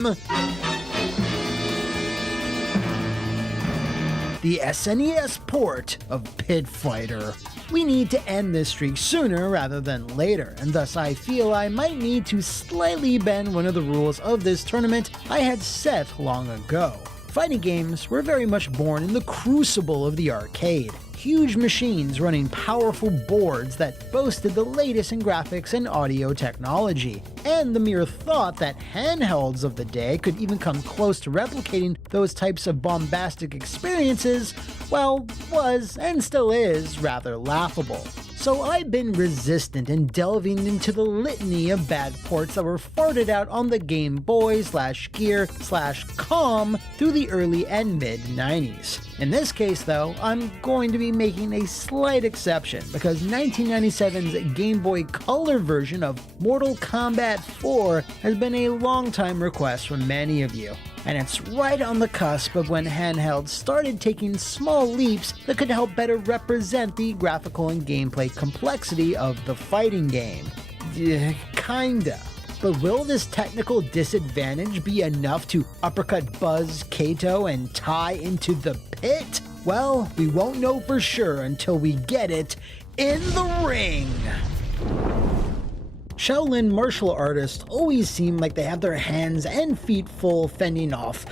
The SNES port of Pit Fighter. We need to end this streak sooner rather than later, and thus I feel I might need to slightly bend one of the rules of this tournament I had set long ago. Fighting games were very much born in the crucible of the arcade. Huge machines running powerful boards that boasted the latest in graphics and audio technology. And the mere thought that handhelds of the day could even come close to replicating those types of bombastic experiences, well, was and still is rather laughable. So I've been resistant in delving into the litany of bad ports that were farted out on the Game Boy/Gear/Com through the early and mid-90s. In this case though, I'm going to be making a slight exception because 1997's Game Boy Color version of Mortal Kombat 4 has been a long-time request from many of you. And it's right on the cusp of when handhelds started taking small leaps that could help better represent the graphical and gameplay complexity of the fighting game. Kinda. But will this technical disadvantage be enough to uppercut Buzz, Kato, and Tai into the pit? Well, we won't know for sure until we get it in the ring! Chillin martial artists always seem like they have their hands and feet full fending off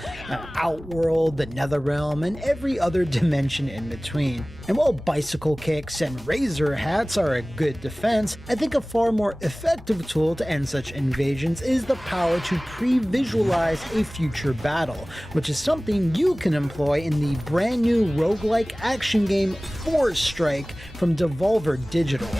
Outworld, the Netherrealm, and every other dimension in between. And while bicycle kicks and razor hats are a good defense, I think a far more effective tool to end such invasions is the power to pre-visualize a future battle, which is something you can employ in the brand new roguelike action game Force Strike from Devolver Digital.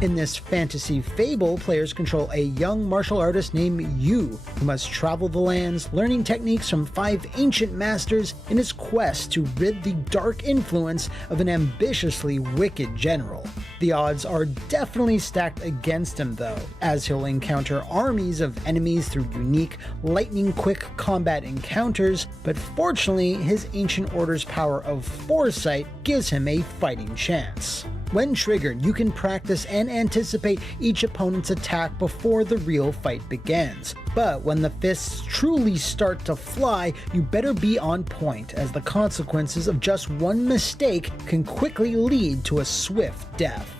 In this fantasy fable, players control a young martial artist named Yu, who must travel the lands, learning techniques from 5 ancient masters in his quest to rid the dark influence of an ambitiously wicked general. The odds are definitely stacked against him though, as he'll encounter armies of enemies through unique, lightning-quick combat encounters, but fortunately his Ancient Order's power of foresight gives him a fighting chance. When triggered, you can practice and anticipate each opponent's attack before the real fight begins. But when the fists truly start to fly, you better be on point, as the consequences of just one mistake can quickly lead to a swift death.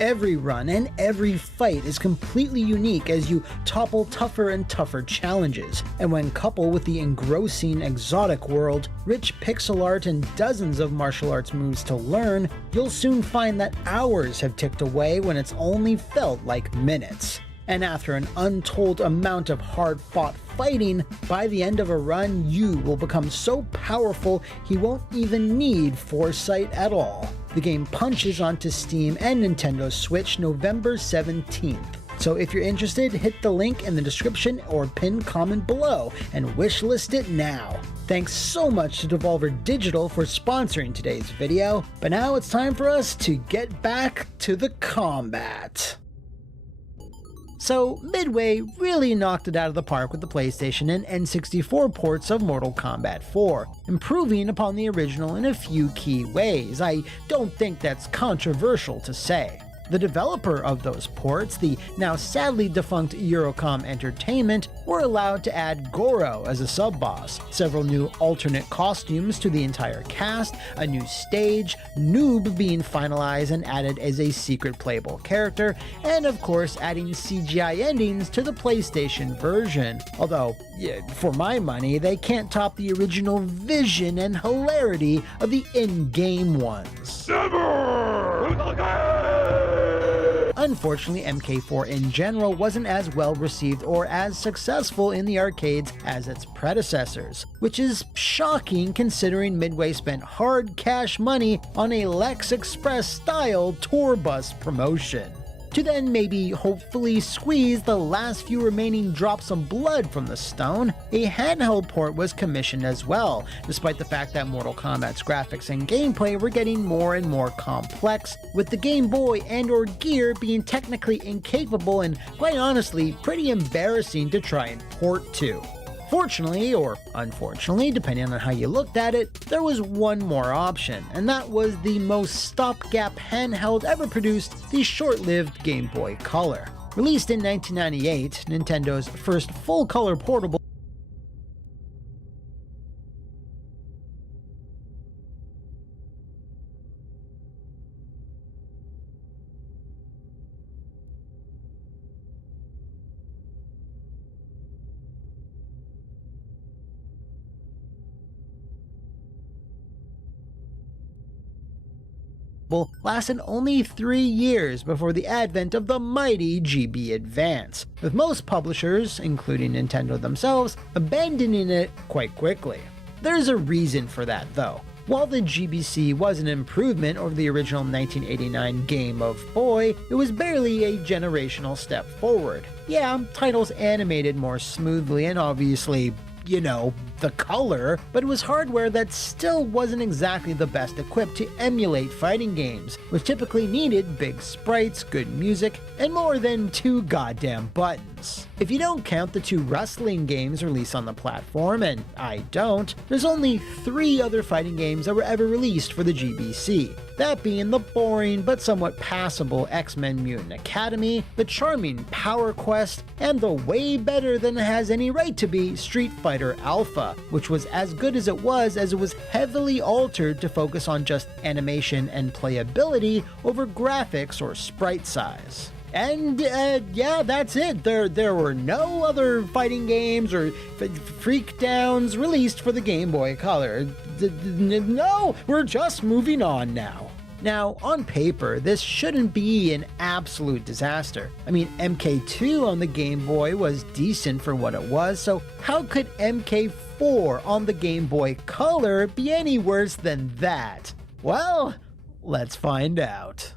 Every run and every fight is completely unique as you topple tougher and tougher challenges, and when coupled with the engrossing exotic world, rich pixel art, and dozens of martial arts moves to learn, you'll soon find that hours have ticked away when it's only felt like minutes. And after an untold amount of hard-fought fighting, by the end of a run, you will become so powerful he won't even need foresight at all. The game punches onto Steam and Nintendo Switch November 17th. So if you're interested, hit the link in the description or pinned comment below and wishlist it now. Thanks so much to Devolver Digital for sponsoring today's video, but now it's time for us to get back to the combat. So, Midway really knocked it out of the park with the PlayStation and N64 ports of Mortal Kombat 4, improving upon the original in a few key ways. I don't think that's controversial to say. The developer of those ports, the now sadly defunct Eurocom Entertainment, were allowed to add Goro as a sub-boss, several new alternate costumes to the entire cast, a new stage, Noob being finalized and added as a secret playable character, and of course adding CGI endings to the PlayStation version. Although, for my money, they can't top the original vision and hilarity of the in-game ones. Unfortunately, MK4 in general wasn't as well received or as successful in the arcades as its predecessors, which is shocking considering Midway spent hard cash money on a Lex Express style tour bus promotion. To then maybe hopefully squeeze the last few remaining drops of blood from the stone, a handheld port was commissioned as well, despite the fact that Mortal Kombat's graphics and gameplay were getting more and more complex, with the Game Boy and/or Gear being technically incapable and, quite honestly, pretty embarrassing to try and port to. Fortunately, or unfortunately, depending on how you looked at it, there was one more option, and that was the most stopgap handheld ever produced, the short-lived Game Boy Color. Released in 1998, Nintendo's first full-color portable lasted only 3 years before the advent of the mighty GB Advance, with most publishers, including Nintendo themselves, abandoning it quite quickly. There's a reason for that though. While the GBC was an improvement over the original 1989 Game of Boy, it was barely a generational step forward. Yeah, titles animated more smoothly and obviously, the color, but it was hardware that still wasn't exactly the best equipped to emulate fighting games, which typically needed big sprites, good music, and more than 2 goddamn buttons. If you don't count the 2 wrestling games released on the platform, and I don't, there's only 3 other fighting games that were ever released for the GBC. That being the boring but somewhat passable X-Men Mutant Academy, the charming Power Quest, and the way better than it has any right to be Street Fighter Alpha, which was as good as it was heavily altered to focus on just animation and playability over graphics or sprite size. And yeah, that's it. There were no other fighting games or freak downs released for the Game Boy Color. No, we're just moving on now. Now, on paper, this shouldn't be an absolute disaster. I mean, MK2 on the Game Boy was decent for what it was, so how could MK4 on the Game Boy Color be any worse than that? Well, let's find out.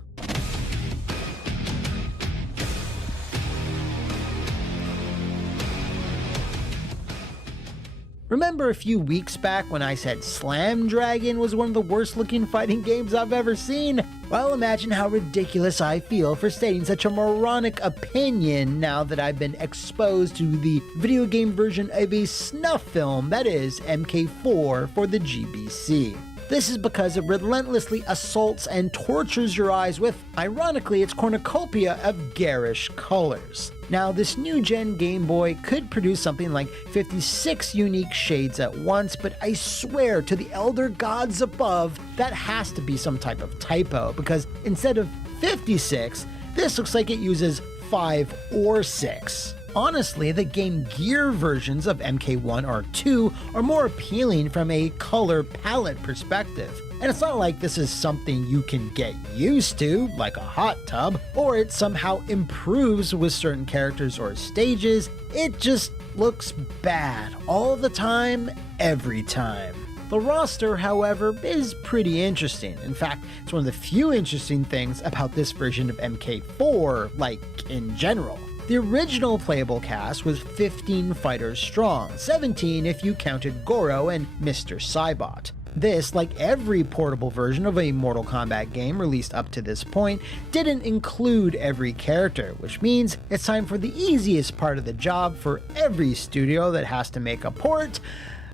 Remember a few weeks back when I said Slam Dragon was one of the worst looking fighting games I've ever seen? Well, imagine how ridiculous I feel for stating such a moronic opinion now that I've been exposed to the video game version of a snuff film, that is, MK4 for the GBC. This is because it relentlessly assaults and tortures your eyes with, ironically, its cornucopia of garish colors. Now, this new-gen Game Boy could produce something like 56 unique shades at once, but I swear to the elder gods above, that has to be some type of typo, because instead of 56, this looks like it uses 5 or 6. Honestly, the Game Gear versions of MK1 or 2 are more appealing from a color palette perspective. And it's not like this is something you can get used to, like a hot tub, or it somehow improves with certain characters or stages. It just looks bad all the time, every time. The roster, however, is pretty interesting. In fact, it's one of the few interesting things about this version of MK4, like in general. The original playable cast was 15 fighters strong, 17 if you counted Goro and Mr. Saibot. This, like every portable version of a Mortal Kombat game released up to this point, didn't include every character, which means it's time for the easiest part of the job for every studio that has to make a port: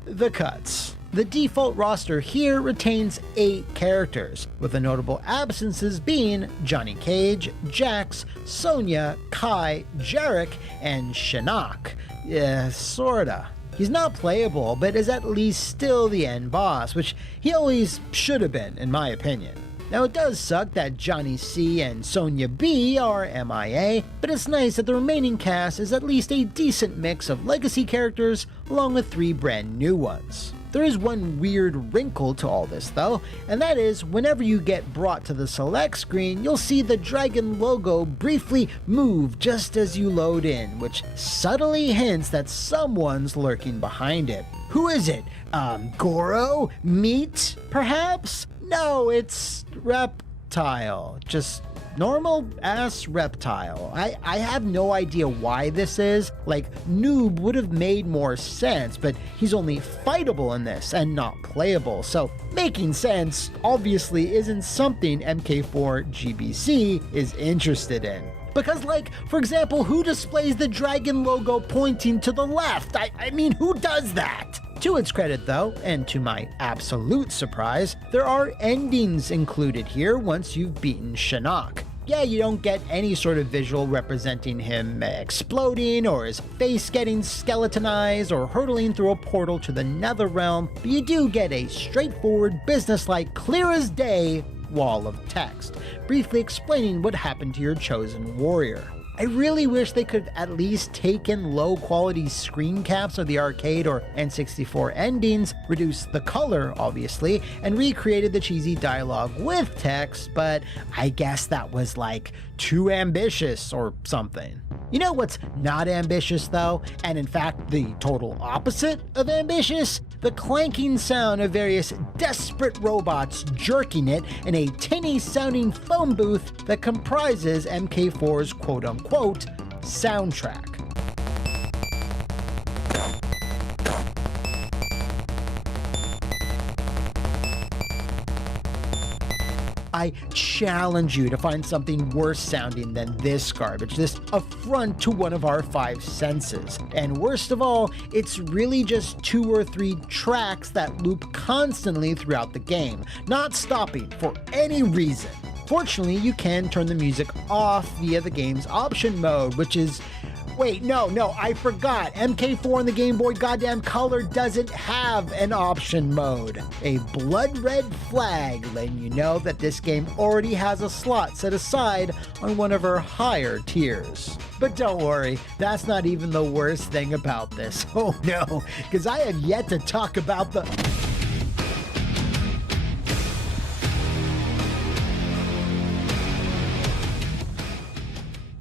the cuts. The default roster here retains 8 characters, with the notable absences being Johnny Cage, Jax, Sonya, Kai, Jarek, and Shinnok. Sorta. He's not playable, but is at least still the end boss, which he always should have been, in my opinion. Now, it does suck that Johnny C and Sonya B are MIA, but it's nice that the remaining cast is at least a decent mix of legacy characters, along with 3 brand new ones. There is one weird wrinkle to all this though, and that is whenever you get brought to the select screen, you'll see the dragon logo briefly move just as you load in, which subtly hints that someone's lurking behind it. Who is it? Goro? Meat? Perhaps? No, it's Reptile. Just normal-ass Reptile. I have no idea why this is. Like, Noob would have made more sense, but he's only fightable in this and not playable, so making sense obviously isn't something MK4 GBC is interested in. Because, like, for example, who displays the dragon logo pointing to the left? I mean, who does that? To its credit though, and to my absolute surprise, there are endings included here once you've beaten Shinnok. yeah, you don't get any sort of visual representing him exploding or his face getting skeletonized or hurtling through a portal to the nether realm, but you do get a straightforward, businesslike, clear as day wall of text, briefly explaining what happened to your chosen warrior. I really wish they could have at least taken low-quality screen caps of the arcade or N64 endings, reduced the color, obviously, and recreated the cheesy dialogue with text, but I guess that was like too ambitious or something. You know what's not ambitious though, and in fact the total opposite of ambitious? The clanking sound of various desperate robots jerking it in a tinny-sounding phone booth that comprises MK4's quote-unquote soundtrack. I challenge you to find something worse sounding than this garbage, this affront to one of our five senses. And worst of all, it's really just 2 or 3 tracks that loop constantly throughout the game, not stopping for any reason. Fortunately, you can turn the music off via the game's option mode, which is... Wait, no, I forgot. MK4 on the Game Boy goddamn Color doesn't have an option mode. A blood red flag letting you know that this game already has a slot set aside on one of our higher tiers. But don't worry, that's not even the worst thing about this. Oh no, because I have yet to talk about the...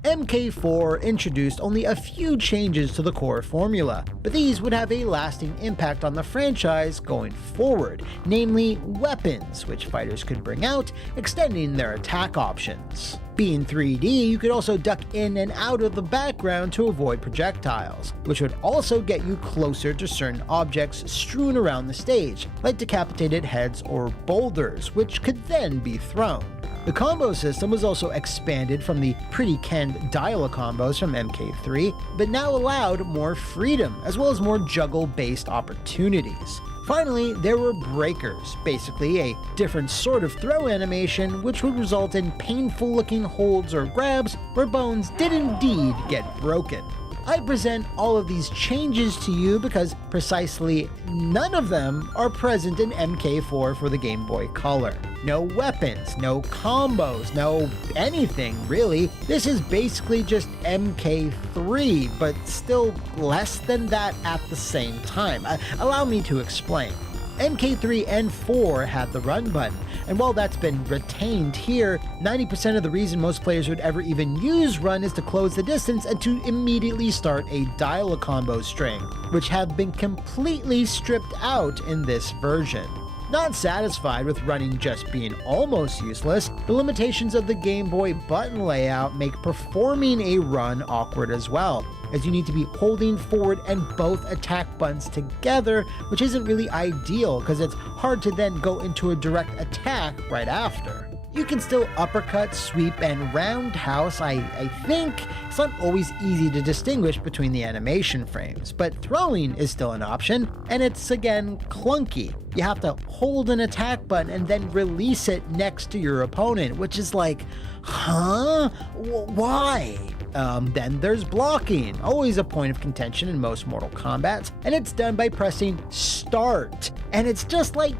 MK4 introduced only a few changes to the core formula, but these would have a lasting impact on the franchise going forward, namely weapons, which fighters could bring out, extending their attack options. Being 3D, you could also duck in and out of the background to avoid projectiles, which would also get you closer to certain objects strewn around the stage, like decapitated heads or boulders, which could then be thrown. The combo system was also expanded from the pretty canned dial combos from MK3, but now allowed more freedom, as well as more juggle-based opportunities. Finally, there were breakers, basically a different sort of throw animation which would result in painful-looking holds or grabs where bones did indeed get broken. I present all of these changes to you because precisely none of them are present in MK4 for the Game Boy Color. No weapons, no combos, no anything really. This is basically just MK3, but still less than that at the same time. Allow me to explain. MK3 and 4 had the run button, and while that's been retained here, 90% of the reason most players would ever even use run is to close the distance and to immediately start a dial-a-combo string, which have been completely stripped out in this version. Not satisfied with running just being almost useless, the limitations of the Game Boy button layout make performing a run awkward as well, as you need to be holding forward and both attack buttons together, which isn't really ideal because it's hard to then go into a direct attack right after. You can still uppercut, sweep, and roundhouse, I think. It's not always easy to distinguish between the animation frames, but throwing is still an option, and it's again clunky. You have to hold an attack button and then release it next to your opponent, which is like, huh? Why? Then there's blocking, always a point of contention in most Mortal Kombat, and it's done by pressing start. And it's just like,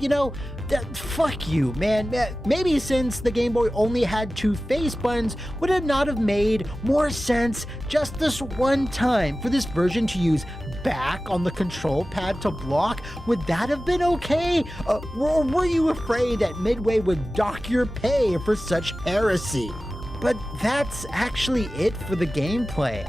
fuck you, man. Maybe since the Game Boy only had 2 face buttons, would it not have made more sense just this one time for this version to use back on the control pad to block? Would that have been okay? Or were you afraid that Midway would dock your pay for such heresy? But that's actually it for the gameplay.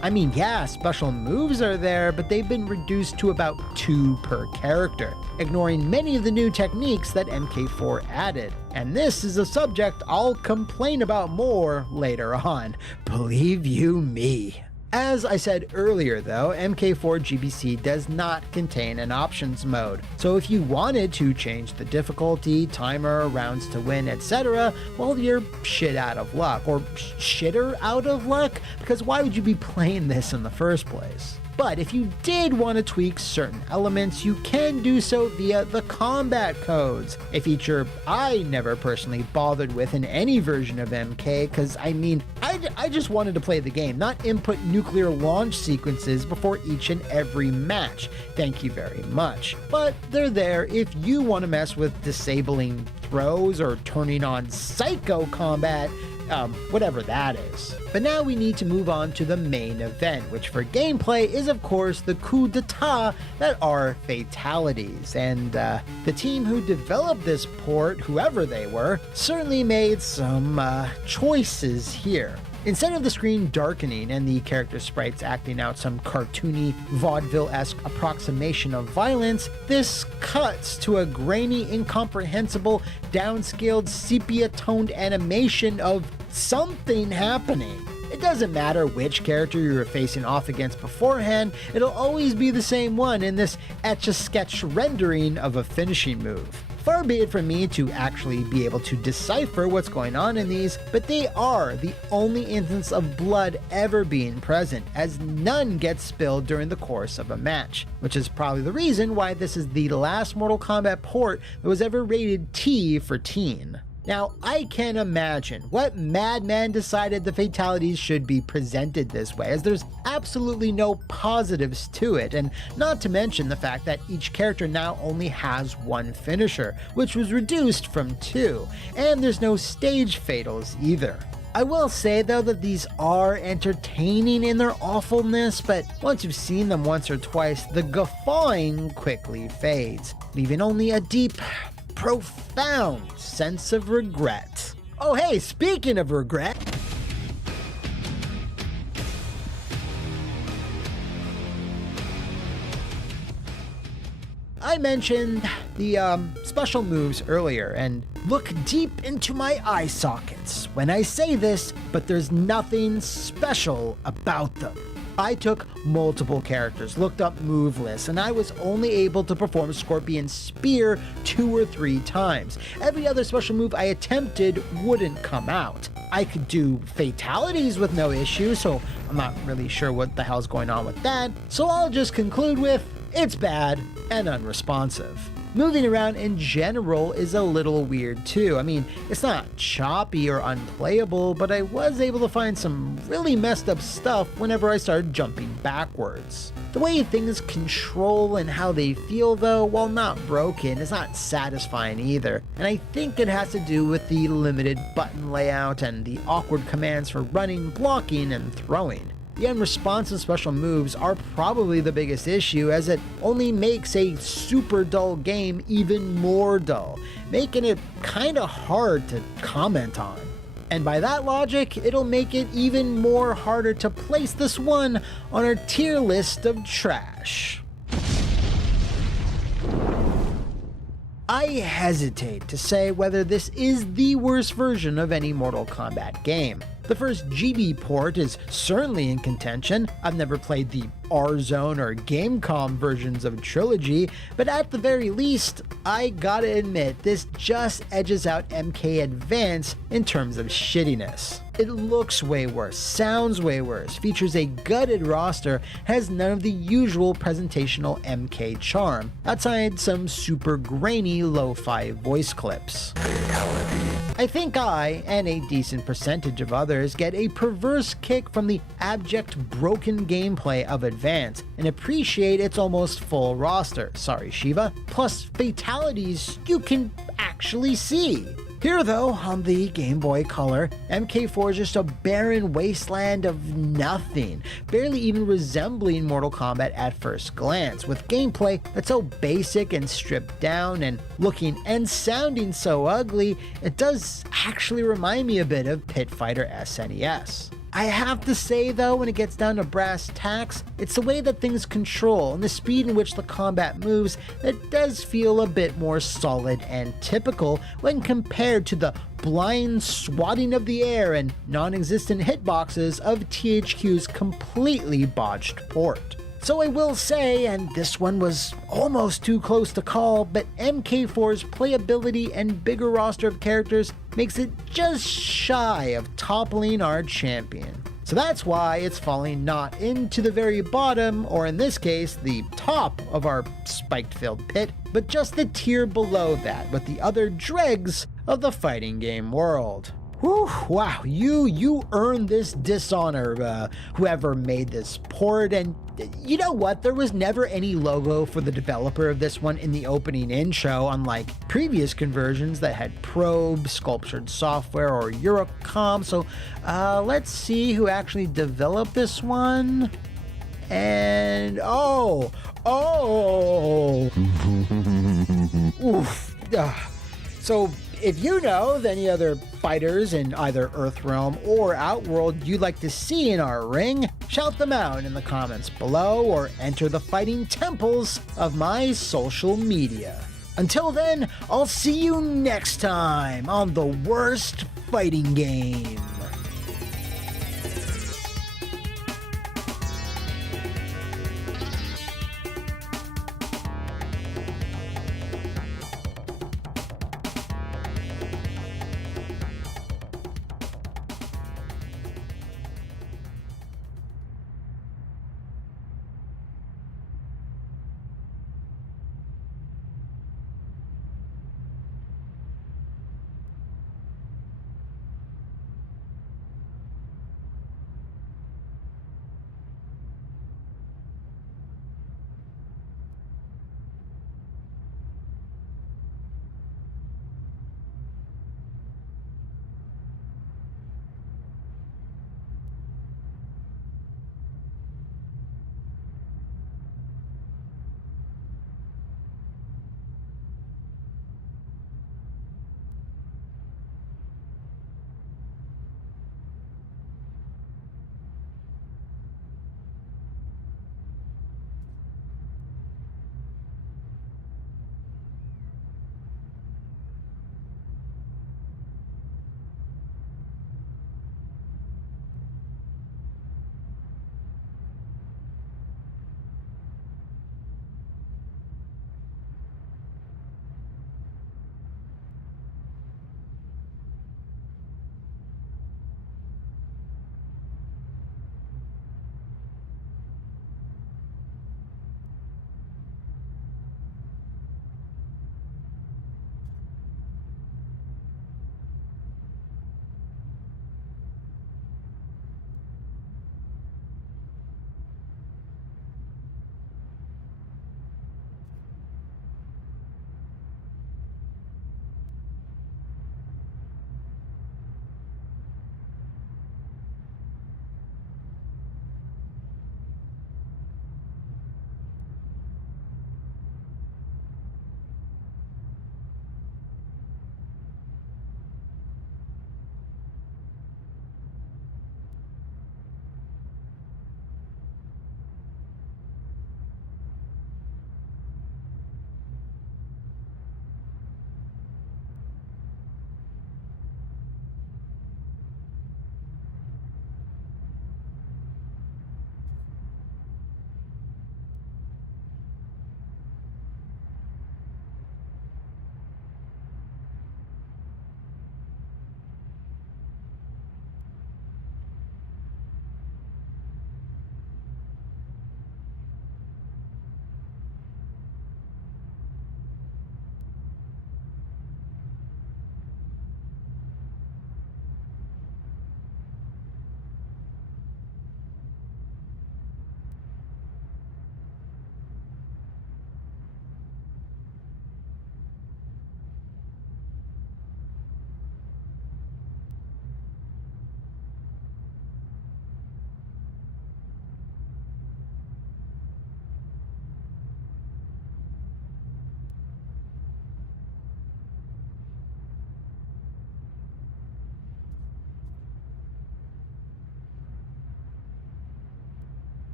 I mean, yeah, special moves are there, but they've been reduced to about 2 per character, ignoring many of the new techniques that MK4 added. And this is a subject I'll complain about more later on. Believe you me. As I said earlier though, MK4 GBC does not contain an options mode, so if you wanted to change the difficulty, timer, rounds to win, etc., well, you're shit out of luck, or shitter out of luck, because why would you be playing this in the first place? But if you did want to tweak certain elements, you can do so via the combat codes, a feature I never personally bothered with in any version of MK, because I just wanted to play the game, not input nuclear launch sequences before each and every match. Thank you very much. But they're there if you want to mess with disabling throws or turning on psycho combat, whatever that is. But now we need to move on to the main event, which for gameplay is of course the coup d'etat that are fatalities. And the team who developed this port, whoever they were, certainly made some choices here. Instead of the screen darkening and the character sprites acting out some cartoony, vaudeville-esque approximation of violence, this cuts to a grainy, incomprehensible, downscaled, sepia-toned animation of something happening. It doesn't matter which character you were facing off against beforehand, it'll always be the same one in this etch-a-sketch rendering of a finishing move. Far be it from me to actually be able to decipher what's going on in these, but they are the only instance of blood ever being present, as none gets spilled during the course of a match, which is probably the reason why this is the last Mortal Kombat port that was ever rated T for teen. Now, I can imagine what madman decided the fatalities should be presented this way, as there's absolutely no positives to it, and not to mention the fact that each character now only has one finisher, which was reduced from 2, and there's no stage fatals either. I will say though that these are entertaining in their awfulness, but once you've seen them once or twice, the guffawing quickly fades, leaving only a deep, profound sense of regret. Oh hey, speaking of regret, I mentioned the special moves earlier, and look deep into my eye sockets when I say this, but there's nothing special about them. I took multiple characters, looked up move lists, and I was only able to perform Scorpion's Spear 2 or 3 times. Every other special move I attempted wouldn't come out. I could do fatalities with no issue, so I'm not really sure what the hell's going on with that, so I'll just conclude with, it's bad and unresponsive. Moving around in general is a little weird too. I mean, it's not choppy or unplayable, but I was able to find some really messed up stuff whenever I started jumping backwards. The way things control and how they feel though, while not broken, is not satisfying either, and I think it has to do with the limited button layout and the awkward commands for running, blocking, and throwing. The unresponsive special moves are probably the biggest issue, as it only makes a super dull game even more dull, making it kinda hard to comment on. And by that logic, it'll make it even more harder to place this one on our tier list of trash. I hesitate to say whether this is the worst version of any Mortal Kombat game. The first GB port is certainly in contention. I've never played the R-Zone or Gamecom versions of Trilogy, but at the very least, I gotta admit, this just edges out MK Advance in terms of shittiness. It looks way worse, sounds way worse, features a gutted roster, has none of the usual presentational MK charm, outside some super grainy lo-fi voice clips. I think I, and a decent percentage of others, get a perverse kick from the abject broken gameplay of Advance, and appreciate its almost full roster, sorry Shiva, plus fatalities you can actually see. Here though, on the Game Boy Color, MK4 is just a barren wasteland of nothing, barely even resembling Mortal Kombat at first glance, with gameplay that's so basic and stripped down, and looking and sounding so ugly, it does actually remind me a bit of Pit Fighter SNES. I have to say though, when it gets down to brass tacks, it's the way that things control and the speed in which the combat moves that does feel a bit more solid and typical when compared to the blind swatting of the air and non-existent hitboxes of THQ's completely botched port. So I will say, and this one was almost too close to call, but MK4's playability and bigger roster of characters makes it just shy of toppling our champion. So that's why it's falling not into the very bottom, or in this case, the top of our spiked-filled pit, but just the tier below that, with the other dregs of the fighting game world. Whew, wow, you earned this dishonor, whoever made this port, and you know what? There was never any logo for the developer of this one in the opening intro, unlike previous conversions that had Probe, Sculptured Software, or Eurocom. So let's see who actually developed this one. And oof. So if you know of any other fighters in either Earthrealm or Outworld you'd like to see in our ring, shout them out in the comments below or enter the fighting temples of my social media. Until then, I'll see you next time on the worst fighting game.